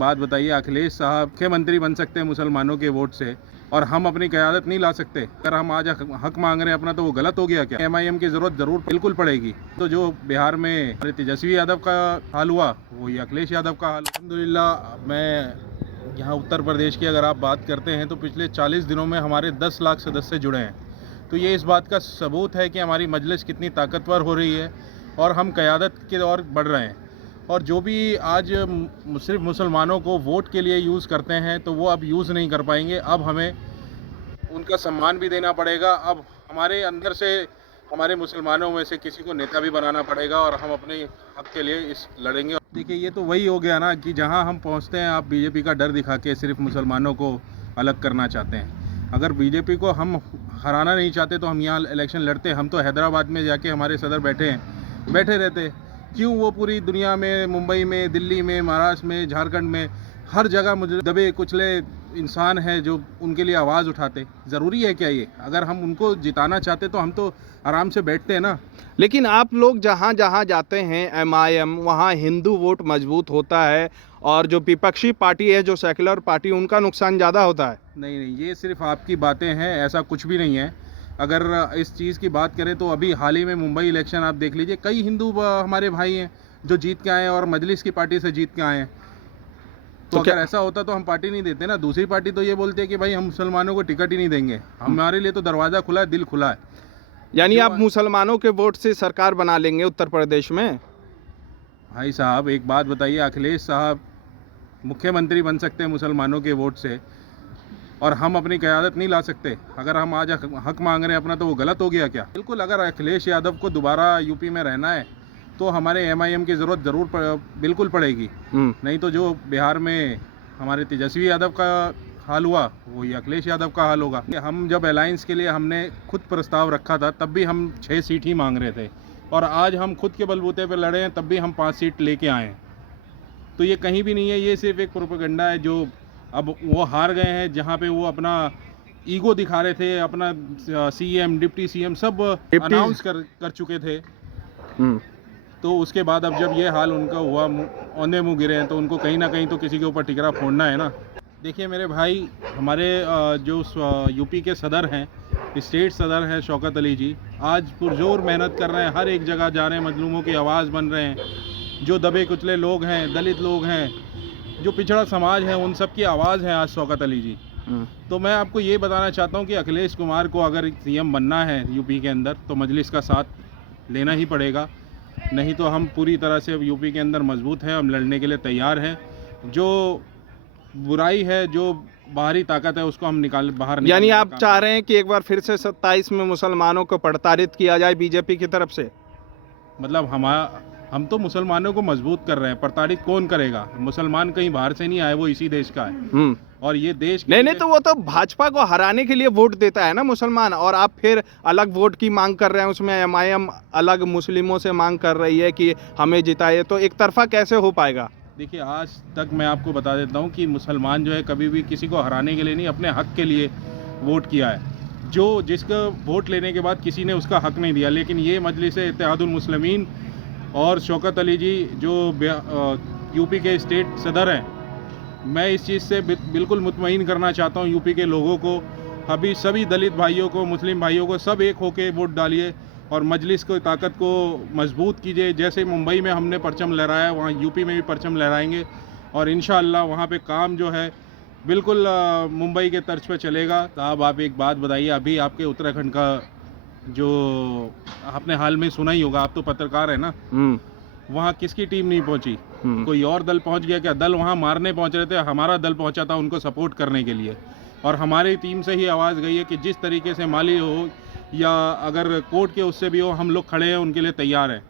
बात बताइए, अखिलेश साहब मुख्यमंत्री बन सकते हैं मुसलमानों के वोट से, और हम अपनी क़यादत नहीं ला सकते। अगर हम आज हक मांग रहे हैं अपना, तो वो गलत हो गया क्या? MIM की ज़रूरत ज़रूर बिल्कुल पड़ेगी। तो जो बिहार में तेजस्वी यादव का हाल हुआ, वो ये अखिलेश यादव का हाल। अल्हम्दुलिल्लाह, मैं यहाँ उत्तर प्रदेश की अगर आप बात करते हैं तो पिछले 40 दिनों में हमारे 10 लाख सदस्य जुड़े हैं। तो ये इस बात का सबूत है कि हमारी मजलिस कितनी ताकतवर हो रही है और हम क़यादत की ओर बढ़ रहे हैं। और जो भी आज सिर्फ मुसलमानों को वोट के लिए यूज़ करते हैं, तो वो अब यूज़ नहीं कर पाएंगे। अब हमें उनका सम्मान भी देना पड़ेगा। अब हमारे अंदर से हमारे मुसलमानों में से किसी को नेता भी बनाना पड़ेगा और हम अपने हक के लिए इस लड़ेंगे। देखिए, ये तो वही हो गया ना कि जहां हम पहुंचते हैं, आप बीजेपी का डर दिखा के सिर्फ मुसलमानों को अलग करना चाहते हैं। अगर बीजेपी को हम हराना नहीं चाहते तो हम यहाँ इलेक्शन लड़ते। हम तो हैदराबाद में जाके हमारे सदर बैठे रहते। क्यों वो पूरी दुनिया में, मुंबई में, दिल्ली में, महाराष्ट्र में, झारखंड में, हर जगह मुझे दबे कुचले इंसान हैं जो उनके लिए आवाज़ उठाते। ज़रूरी है क्या ये? अगर हम उनको जिताना चाहते तो हम तो आराम से बैठते हैं ना। लेकिन आप लोग जहाँ जहाँ जाते हैं MIM, वहाँ हिंदू वोट मजबूत होता है और जो विपक्षी पार्टी है, जो सेकुलर पार्टी, उनका नुकसान ज़्यादा होता है। नहीं, ये सिर्फ आपकी बातें हैं, ऐसा कुछ भी नहीं है। अगर इस चीज़ की बात करें तो अभी हाल ही में मुंबई इलेक्शन आप देख लीजिए, कई हिंदू हमारे भाई हैं जो जीत के आए हैं और मजलिस की पार्टी से जीत के आए हैं। तो अगर ऐसा होता तो हम पार्टी नहीं देते ना। दूसरी पार्टी तो ये बोलती है कि भाई हम मुसलमानों को टिकट ही नहीं देंगे। हमारे लिए तो दरवाज़ा खुला है, दिल खुला है। यानी आप मुसलमानों के वोट से सरकार बना लेंगे उत्तर प्रदेश में? भाई साहब, एक बात बताइए, अखिलेश साहब मुख्यमंत्री बन सकते हैं मुसलमानों के वोट से, और हम अपनी क़यादत नहीं ला सकते। अगर हम आज हक मांग रहे हैं अपना, तो वो गलत हो गया क्या? बिल्कुल, अगर अखिलेश यादव को दोबारा यूपी में रहना है तो हमारे MIM की ज़रूरत ज़रूर बिल्कुल पड़ेगी। नहीं तो जो बिहार में हमारे तेजस्वी यादव का हाल हुआ, वो ये अखिलेश यादव का हाल होगा। हम जब अलायंस के लिए हमने खुद प्रस्ताव रखा था, तब भी हम 6 सीट ही मांग रहे थे, और आज हम खुद के बलबूते पर लड़े हैं, तब भी हम 5 सीट लेके आए हैं। तो ये कहीं भी नहीं है, ये सिर्फ एक प्रोपेगेंडा है। जो अब वो हार गए हैं, जहाँ पे वो अपना ईगो दिखा रहे थे, अपना CM, डिप्टी CM सब अनाउंस कर चुके थे। तो उसके बाद अब जब ये हाल उनका हुआ, औंधे मुँह गिरे हैं, तो उनको कहीं ना कहीं तो किसी के ऊपर टिकरा फोड़ना है ना। देखिए मेरे भाई, हमारे जो यूपी के सदर हैं, स्टेट सदर हैं शौकत अली जी, आज पुरजोर मेहनत कर रहे हैं, हर एक जगह जा रहे हैं, मजलूमों की आवाज़ बन रहे हैं। जो दबे कुचले लोग हैं, दलित लोग हैं, जो पिछड़ा समाज है, उन सब की आवाज़ है आज शौकत अली जी। तो मैं आपको ये बताना चाहता हूँ कि अखिलेश कुमार को अगर CM बनना है यूपी के अंदर, तो मजलिस का साथ लेना ही पड़ेगा। नहीं तो हम पूरी तरह से यूपी के अंदर मजबूत हैं, हम लड़ने के लिए तैयार हैं। जो बुराई है, जो बाहरी ताकत है, उसको हम बाहर निकाल। यानी आप चाह रहे हैं कि एक बार फिर से 27 में मुसलमानों को प्रताड़ित किया जाए बीजेपी की तरफ से? मतलब हम तो मुसलमानों को मजबूत कर रहे हैं, प्रताड़ित कौन करेगा? मुसलमान कहीं बाहर से नहीं आए, वो इसी देश का है। और ये देश नहीं, तो वो तो भाजपा को हराने के लिए वोट देता है ना मुसलमान, और आप फिर अलग वोट की मांग कर रहे हैं। उसमें MIM अलग मुस्लिमों से मांग कर रही है कि हमें जिताइए, तो एक तरफा कैसे हो पाएगा? देखिए, आज तक मैं आपको बता देता हूँ कि मुसलमान जो है कभी भी किसी को हराने के लिए नहीं, अपने हक के लिए वोट किया है। जिसका वोट लेने के बाद किसी ने उसका हक नहीं दिया। लेकिन ये मजलिस इत्तेहादुल मुस्लिमीन और शौकत अली जी जो यूपी के स्टेट सदर हैं, मैं इस चीज़ से बिल्कुल मुतमईन करना चाहता हूँ यूपी के लोगों को। अभी सभी दलित भाइयों को, मुस्लिम भाइयों को, सब एक होके वोट डालिए और मजलिस की ताकत को मजबूत कीजिए। जैसे मुंबई में हमने परचम लहराया, वहाँ यूपी में भी परचम लहराएंगे, और इंशाअल्लाह वहाँ पे काम जो है बिल्कुल मुंबई के तर्ज पे चलेगा। साहब, आप एक बात बताइए, अभी आपके उत्तराखंड का जो आपने हाल में सुना ही होगा, आप तो पत्रकार है ना, वहाँ किसकी टीम नहीं पहुँची? कोई और दल पहुँच गया क्या? दल वहाँ मारने पहुँच रहे थे, हमारा दल पहुँचा था उनको सपोर्ट करने के लिए। और हमारी टीम से ही आवाज़ गई है कि जिस तरीके से माली हो या अगर कोर्ट के उससे भी हो, हम लोग खड़े हैं, उनके लिए तैयार हैं।